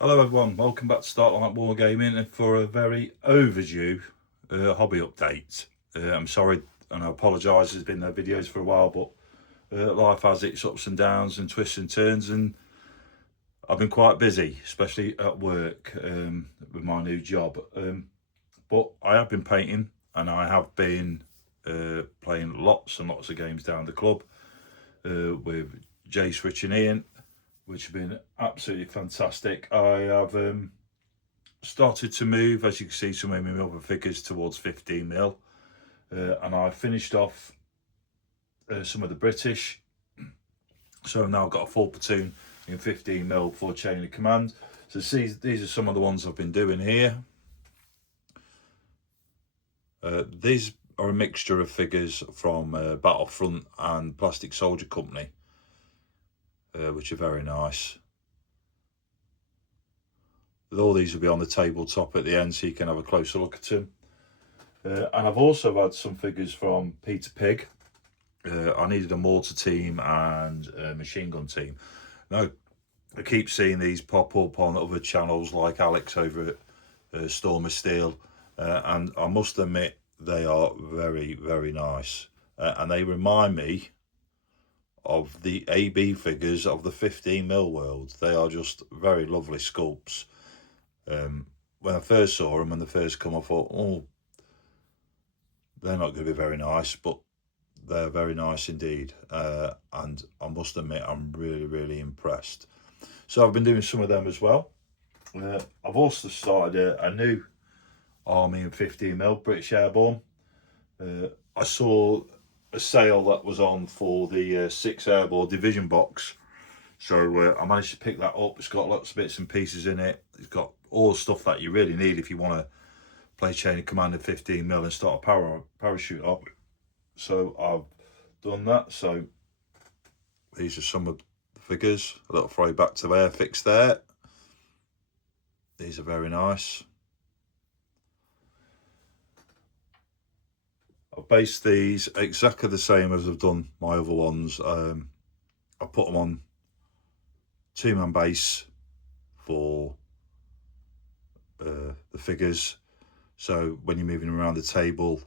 Hello everyone, welcome back to Starlight Wargaming and for a very overdue hobby update. I'm sorry and I apologise, there's been no videos for a while, but life has its ups and downs and twists and turns, and I've been quite busy, especially at work with my new job. But I have been painting and I have been playing lots and lots of games down the club with Jace, Rich and Ian, which have been absolutely fantastic. I have started to move, as you can see, some of my other figures towards 15mm, and I finished off some of the British. So now I've got a full platoon in 15mm for chain of command. So see, these are some of the ones I've been doing here. These are a mixture of figures from Battlefront and Plastic Soldier Company, which are very nice. All these will be on the tabletop at the end so you can have a closer look at them. And I've also had some figures from Peter Pig. I needed a mortar team and a machine gun team. Now, I keep seeing these pop up on other channels like Alex over at Storm of Steel, and I must admit they are very, very nice. And they remind me of the AB figures of the 15mm world. They are just very lovely sculpts. When I first saw them, when they first come, I thought, oh, they're not going to be very nice, but they're very nice indeed. And I must admit, I'm really, really impressed. So I've been doing some of them as well. I've also started a new Army and 15mm British Airborne. I saw a sale that was on for the 6th Airborne Division box. So I managed to pick that up. It's got lots of bits and pieces in it. It's got all the stuff that you really need if you want to play chain of command at 15mm and start a parachute up. So I've done that. So these are some of the figures. A little throwback to Airfix there. These are very nice. I've based these exactly the same as I've done my other ones. I put them on two-man base for the figures, so when you're moving around the table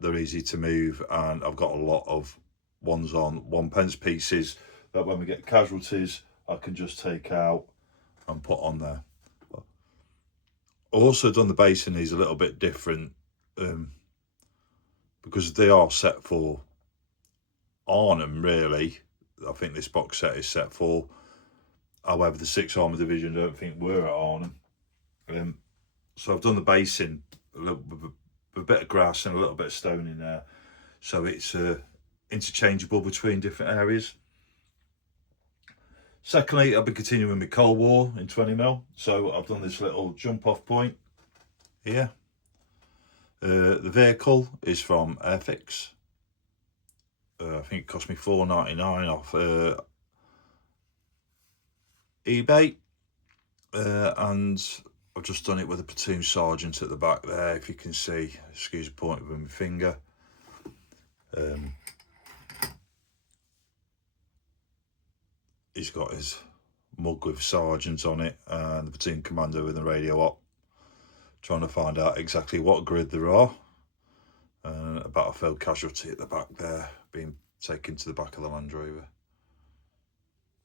they're easy to move, and I've got a lot of ones on 1p pieces that when we get casualties I can just take out and put on there. I've also done the base in these a little bit different, because they are set for Arnhem really. I think this box set is set for, however the 6th Armour Division I don't think we're at Arnhem. So I've done the basing with a bit of grass and a little bit of stone in there, so it's interchangeable between different areas. Secondly, I've been continuing with Cold War in 20mm, so I've done this little jump off point here. The vehicle is from Airfix. I think it cost me $4.99 off eBay, and I've just done it with a platoon sergeant at the back there, if you can see. Excuse the point with my finger. He's got his mug with sergeant on it and the platoon commander with the radio up, trying to find out exactly what grid there are, and a battlefield casualty at the back there being taken to the back of the Land Rover.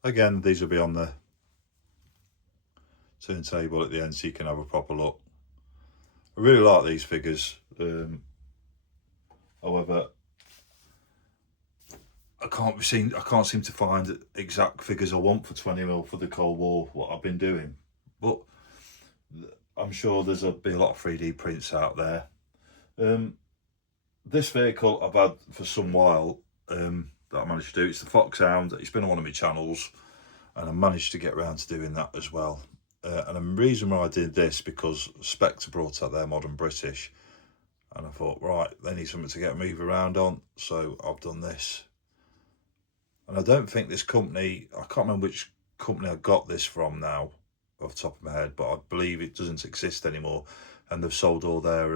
Again, these will be on the turntable at the end so you can have a proper look. I really like these figures. However, I can't seem to find exact figures I want for 20mm for the Cold War, what I've been doing, but I'm sure there's be a lot of 3D prints out there. This vehicle I've had for some while, that I managed to do. It's the Foxhound. It's been on one of my channels and I managed to get around to doing that as well. And the reason why I did this, because Spectre brought out their modern British and I thought, right, they need something to get a move around on, so I've done this. And I don't think this company, I can't remember which company I got this from now off the top of my head, but I believe it doesn't exist anymore and they've sold all their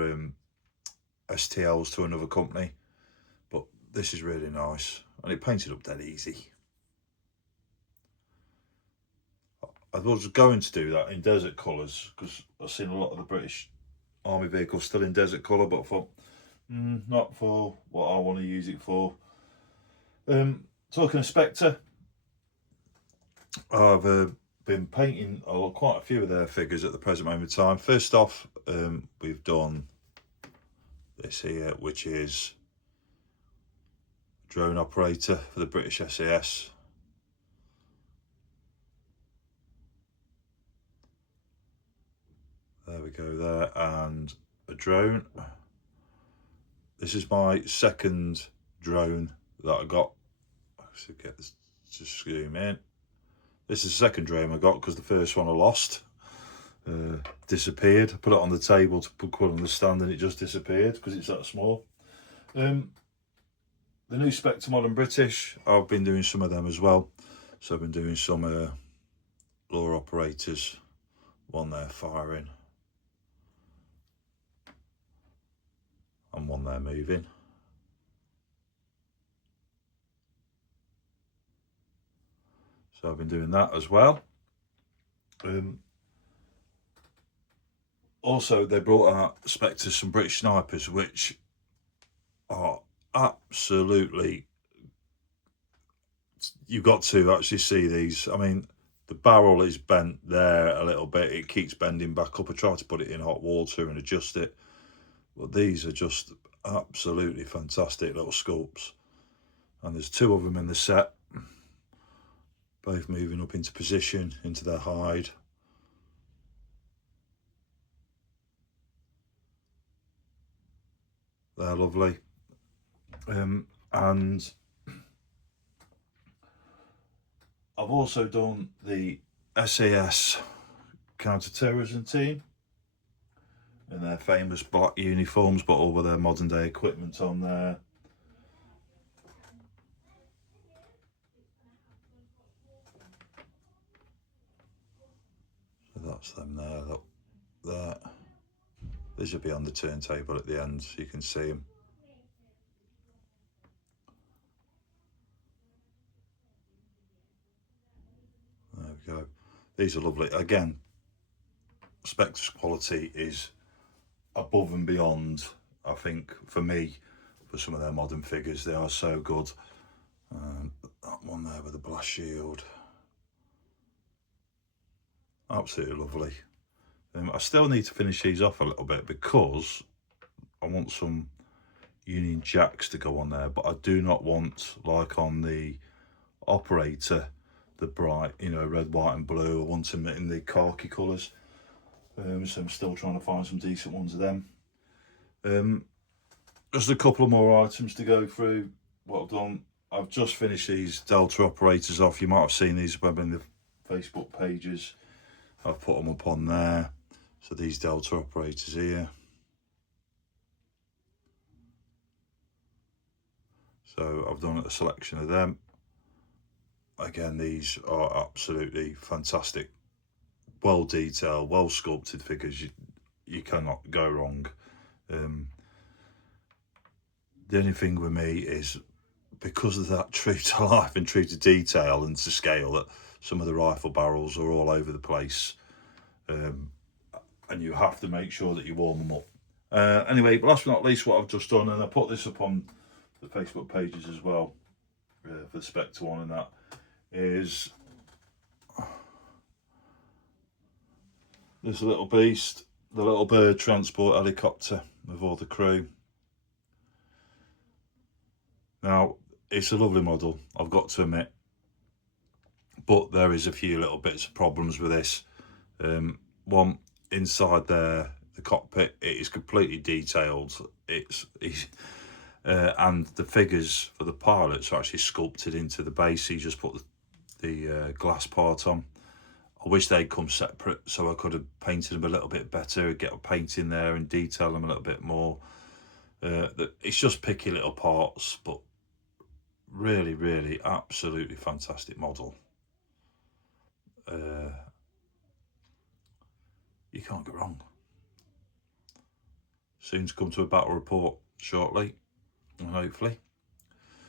STLs to another company. But this is really nice and it painted up dead easy. I was going to do that in desert colours because I've seen a lot of the British Army vehicles still in desert colour, but I thought, not for what I want to use it for. Talking of Spectre, I've been painting quite a few of their figures at the present moment in time. First off, we've done this here, which is drone operator for the British SAS. There we go there, and a drone. This is my second drone that I got. Actually, get this to zoom in. This is the second drone I got because the first one I lost. Disappeared. I put it on the table to put on the stand and it just disappeared because it's that small. The new Spectre Modern British, I've been doing some of them as well. So I've been doing some lure operators, one there firing and one there moving. So I've been doing that as well. Also, they brought out Spectre some British snipers, which are absolutely, you've got to actually see these. I mean, the barrel is bent there a little bit. It keeps bending back up. I tried to put it in hot water and adjust it. But these are just absolutely fantastic little sculpts. And there's two of them in the set. Both moving up into position, into their hide. They're lovely. And I've also done the SAS counter-terrorism team in their famous black uniforms, but all with their modern day equipment on there. So that's them there, look, there. These will be on the turntable at the end so you can see them. There we go. These are lovely. Again, Spectre's quality is above and beyond, I think, for me, for some of their modern figures. They are so good. That one there with the blast shield. Absolutely lovely. I still need to finish these off a little bit because I want some Union Jacks to go on there, but I do not want, like on the operator, the bright, red, white and blue. I want them in the khaki colours. So I'm still trying to find some decent ones of them. Just a couple of more items to go through. What I've done, I've just finished these Delta operators off. You might have seen these in the Facebook pages. I've put them up on there. So these Delta operators here. So I've done a selection of them. Again, these are absolutely fantastic. Well detailed, well sculpted figures. You cannot go wrong. The only thing with me is because of that true to life and true to detail and to scale, that some of the rifle barrels are all over the place. And you have to make sure that you warm them up. Anyway, last but not least, what I've just done, and I put this up on the Facebook pages as well, for the Spectre one, and that is this little beast, the little bird transport helicopter with all the crew. Now, it's a lovely model, I've got to admit, but there is a few little bits of problems with this. One, inside there, the cockpit, it is completely detailed. And the figures for the pilots are actually sculpted into the base. So you just put the glass part on. I wish they'd come separate so I could have painted them a little bit better, get a paint in there and detail them a little bit more. It's just picky little parts, but really, really, absolutely fantastic model. You can't go wrong. Soon to come to a battle report shortly, hopefully.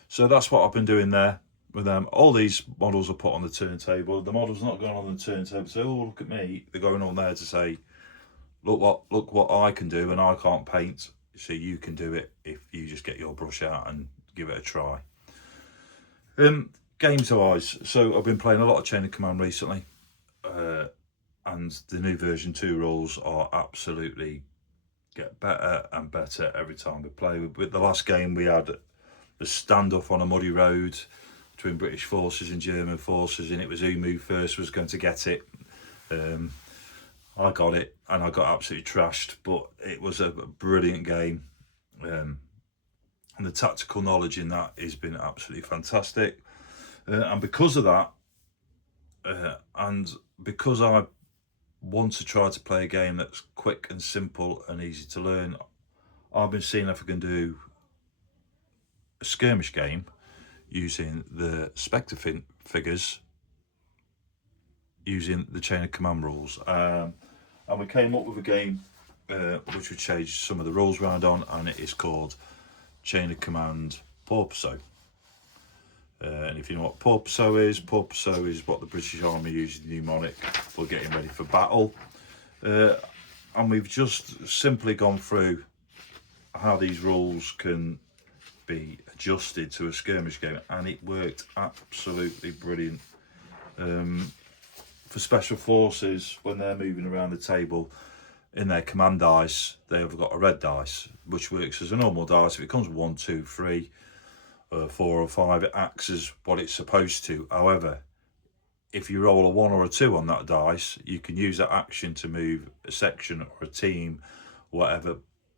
So that's what I've been doing there. with them. All these models are put on the turntable. The model's not going on the turntable. So, oh, look at me. They're going on there to say, look what I can do, and I can't paint. So you can do it if you just get your brush out and give it a try. Games wise, so I've been playing a lot of Chain of Command recently, and the new version 2 rules are absolutely get better and better every time we play. With the last game, we had a standoff on a muddy road between British forces and German forces, and it was who moved first was going to get it. I got it, and I got absolutely trashed, but it was a brilliant game, and the tactical knowledge in that has been absolutely fantastic. And because of that, and because I want to try to play a game that's quick and simple and easy to learn, I've been seeing if I can do a skirmish game using the Spectre figures, using the Chain of Command rules. And we came up with a game which we changed some of the rules around on, and it is called Chain of Command Porpoiso. And if you know what Porpoiso is what the British Army uses mnemonic for getting ready for battle. And we've just simply gone through how these rules can be adjusted to a skirmish game, and it worked absolutely brilliant. For special forces, when they're moving around the table in their command dice, they've got a red dice which works as a normal dice. If it comes with 1, 2, 3, 4 or 5, it acts as what it's supposed to. However, if you roll a 1 or a 2 on that dice, you can use that action to move a section or a team, whatever,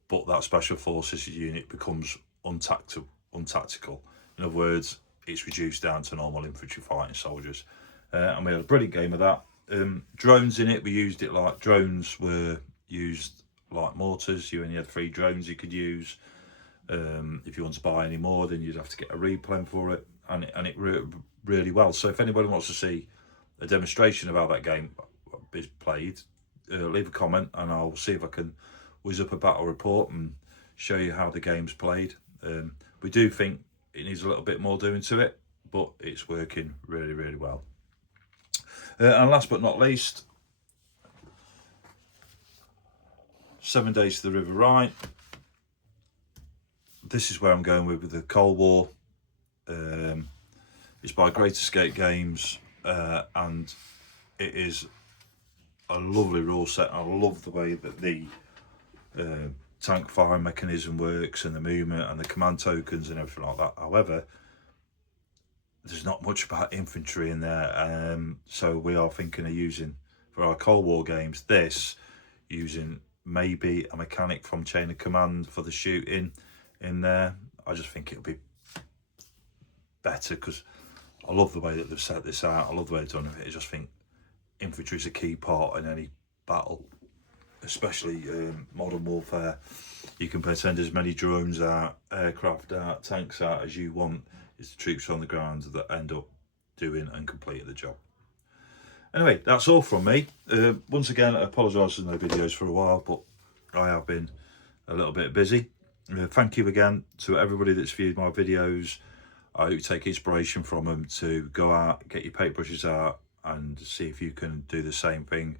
but that special forces unit becomes untactical. In other words, it's reduced down to normal infantry fighting soldiers. And we had a brilliant game of that. Drones in it, we used it like drones were used like mortars. You only had 3 drones you could use. If you want to buy any more, then you'd have to get a replen for it, and it worked really well. So if anybody wants to see a demonstration of how that game is played, leave a comment and I'll see if I can whiz up a battle report and show you how the game's played. We do think it needs a little bit more doing to it, but it's working really, really well. And last but not least, 7 Days to the River Rhine. This is where I'm going with the Cold War. It's by Great Escape Games, and it is a lovely rule set. I love the way that the tank firing mechanism works, and the movement and the command tokens and everything like that. However, there's not much about infantry in there, so we are thinking of using, for our Cold War games, using maybe a mechanic from Chain of Command for the shooting in there. I just think it'll be better because I love the way that they've set this out. I love the way they've done it. I just think infantry is a key part in any battle, especially modern warfare. You can send as many drones out, aircraft out, tanks out as you want. It's the troops on the ground that end up doing and completing the job. Anyway, that's all from me. Once again, I apologise for no videos for a while, but I have been a little bit busy. Thank you again to everybody that's viewed my videos. I hope you take inspiration from them to go out, get your paintbrushes out and see if you can do the same thing.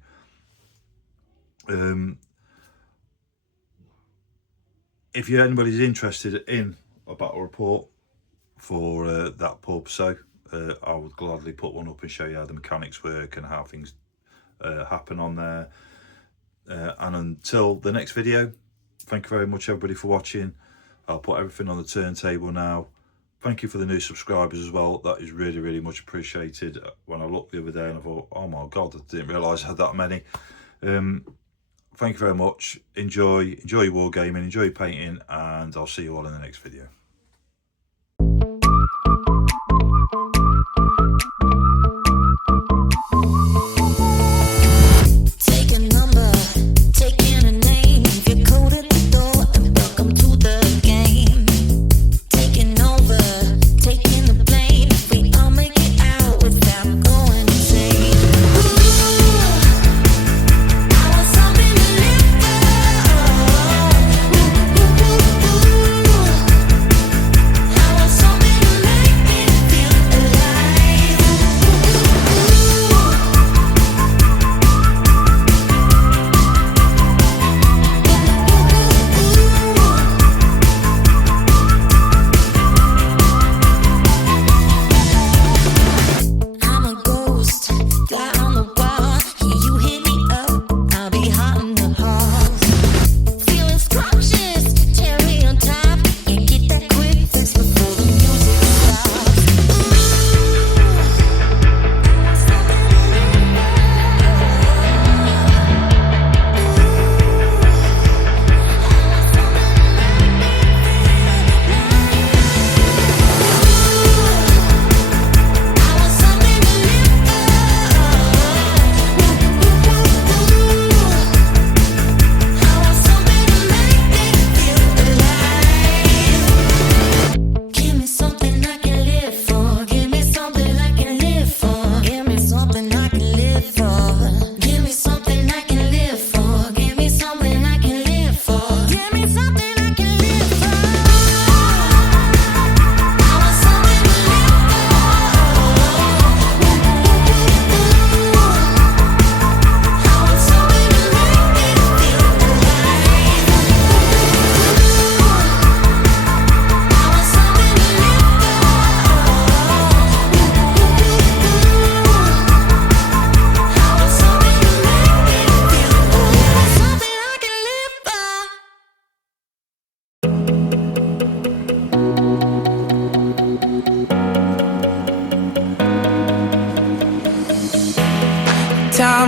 If anybody's interested in a battle report for that Porpoiso, I would gladly put one up and show you how the mechanics work and how things happen on there. And until the next video, thank you very much everybody for watching. I'll put everything on the turntable now. Thank you for the new subscribers as well. That is really, really much appreciated. When I looked the other day and I thought, oh my God, I didn't realise I had that many. Thank you very much. Enjoy your wargaming, enjoy your painting, and I'll see you all in the next video.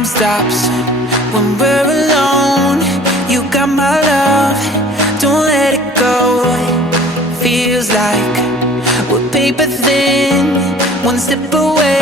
stops when we're alone. You got my love, don't let it go. Feels like we're paper thin, one step away